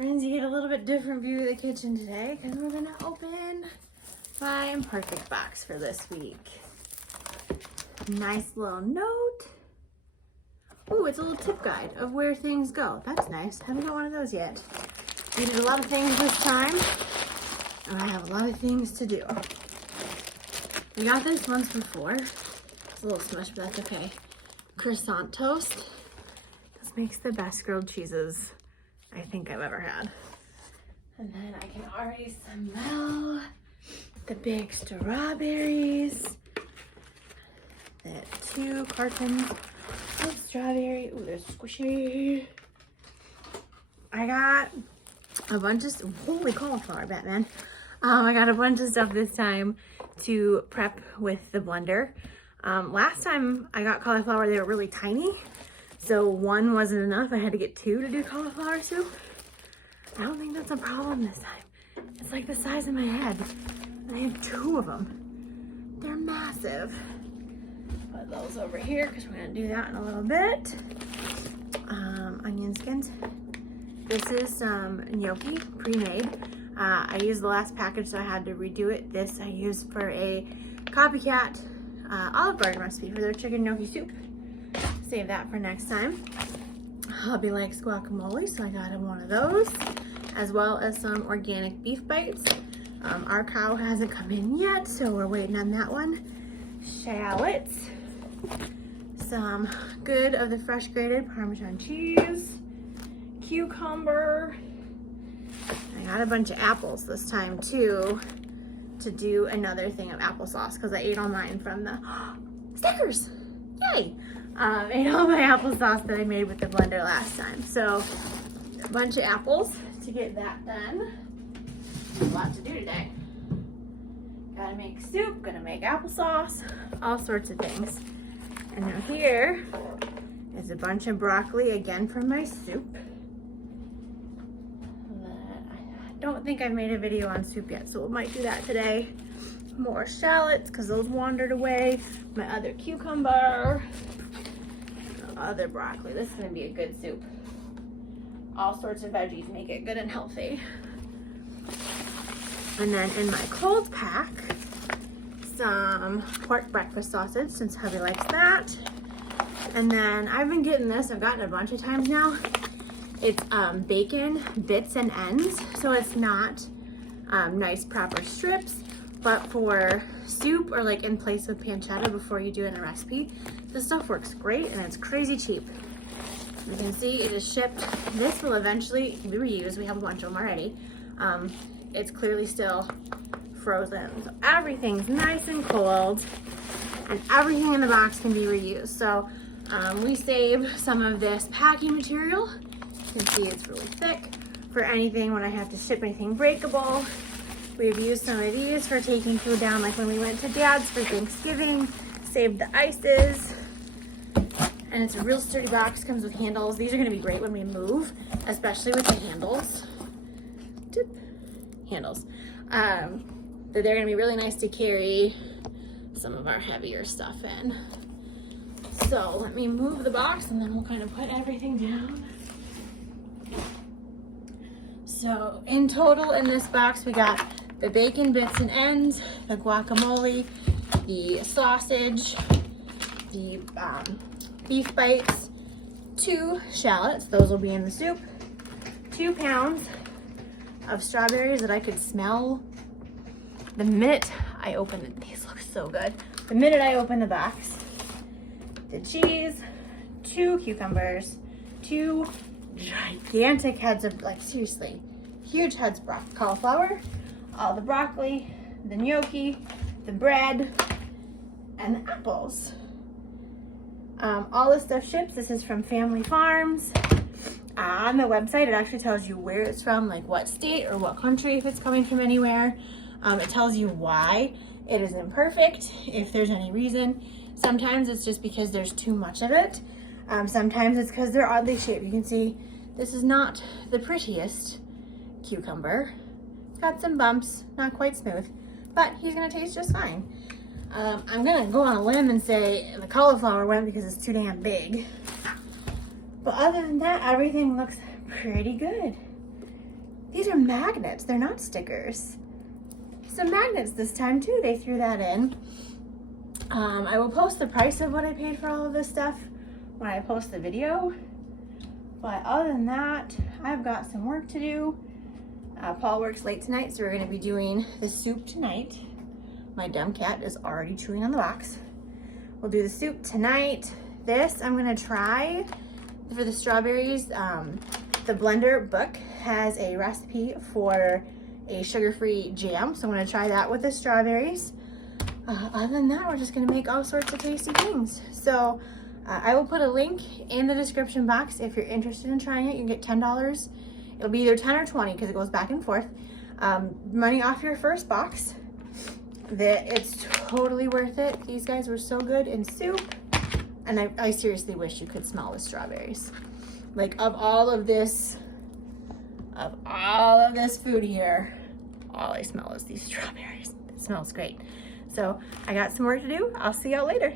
friends, you get a little bit different view of the kitchen today because we're gonna open my Imperfect box for this week. Nice little note. Oh, it's a little tip guide of where things go. That's nice. Haven't got one of those yet. We did a lot of things this time, and I have a lot of things to do. We got this once before. It's a little smushed, but that's okay. Croissant toast. This makes the best grilled cheeses I think I've ever had. And then I can already smell the big strawberries. The 2 cartons of strawberry. Ooh, they're squishy. I got a bunch of, holy cauliflower, Batman. I got a bunch of stuff this time to prep with the blender. Last time I got cauliflower, they were really tiny. So 1 wasn't enough. I had to get 2 to do cauliflower soup. I don't think that's a problem this time. It's like the size of my head. I have 2 of them. They're massive. Put those over here because we're gonna do that in a little bit. Onion skins. This is some gnocchi, pre-made. I used the last package, so I had to redo it. This I used for a copycat Olive Garden recipe for their chicken gnocchi soup. Save that for next time. Hubby likes guacamole, so I got him one of those, as well as some organic beef bites. Our cow hasn't come in yet, so we're waiting on that one. Shallots, some good of the fresh grated Parmesan cheese, cucumber. I got a bunch of apples this time too, to do another thing of applesauce because I ate all mine from the stickers. Yay! Ate all my applesauce that I made with the blender last time. So a bunch of apples to get that done. A lot to do today. Gotta make soup, gonna make applesauce, all sorts of things. And now here is a bunch of broccoli again from my soup. I don't think I've made a video on soup yet, so we might do that today. More shallots because those wandered away. My other cucumber. Other broccoli. This is going to be a good soup. All sorts of veggies make it good and healthy. And then in my cold pack, some pork breakfast sausage since hubby likes that. And then I've been getting this. I've gotten it a bunch of times now. It's bacon bits and ends. So it's not nice proper strips, but for soup or like in place of pancetta before you do it in a recipe, this stuff works great and it's crazy cheap. You can see it is shipped. This will eventually be reused. We have a bunch of them already. It's clearly still frozen. So everything's nice and cold and everything in the box can be reused. So we save some of this packing material. You can see it's really thick for anything when I have to ship anything breakable. We've used some of these for taking food down, like when we went to Dad's for Thanksgiving, saved the ices. And it's a real sturdy box, comes with handles. These are gonna be great when we move, especially with the handles. Handles. They're gonna be really nice to carry some of our heavier stuff in. So let me move the box and then we'll kind of put everything down. So in total in this box, we got the bacon bits and ends, the guacamole, the sausage, the beef bites, 2 shallots, those will be in the soup, 2 pounds of strawberries that I could smell the minute I opened it. These look so good. The minute I opened the box. The cheese, 2 cucumbers, 2 gigantic heads of, like seriously, huge heads of cauliflower, all the broccoli, the gnocchi, the bread, and the apples. All this stuff ships. This is from Family Farms. On the website, it actually tells you where it's from, like what state or what country, if it's coming from anywhere. It tells you why it is imperfect, if there's any reason. Sometimes it's just because there's too much of it. Sometimes it's because they're oddly shaped. You can see this is not the prettiest cucumber. It's got some bumps, not quite smooth, but he's gonna taste just fine. I'm gonna go on a limb and say the cauliflower went because it's too damn big. But other than that, everything looks pretty good. These are magnets, they're not stickers. Some magnets this time too, they threw that in. I will post the price of what I paid for all of this stuff when I post the video. But other than that, I've got some work to do. Paul works late tonight, so we're gonna be doing the soup tonight. My dumb cat is already chewing on the box. We'll do the soup tonight. This I'm gonna try for the strawberries. The blender book has a recipe for a sugar-free jam, so I'm gonna try that with the strawberries. Other than that, we're just gonna make all sorts of tasty things. So I will put a link in the description box if you're interested in trying it. You can get $10. It'll be either 10 or 20 because it goes back and forth. Money off your first box. It's totally worth it. These guys were so good in soup. And I seriously wish you could smell the strawberries. Like of all of this food here, all I smell is these strawberries. It smells great. So I got some work to do. I'll see y'all later.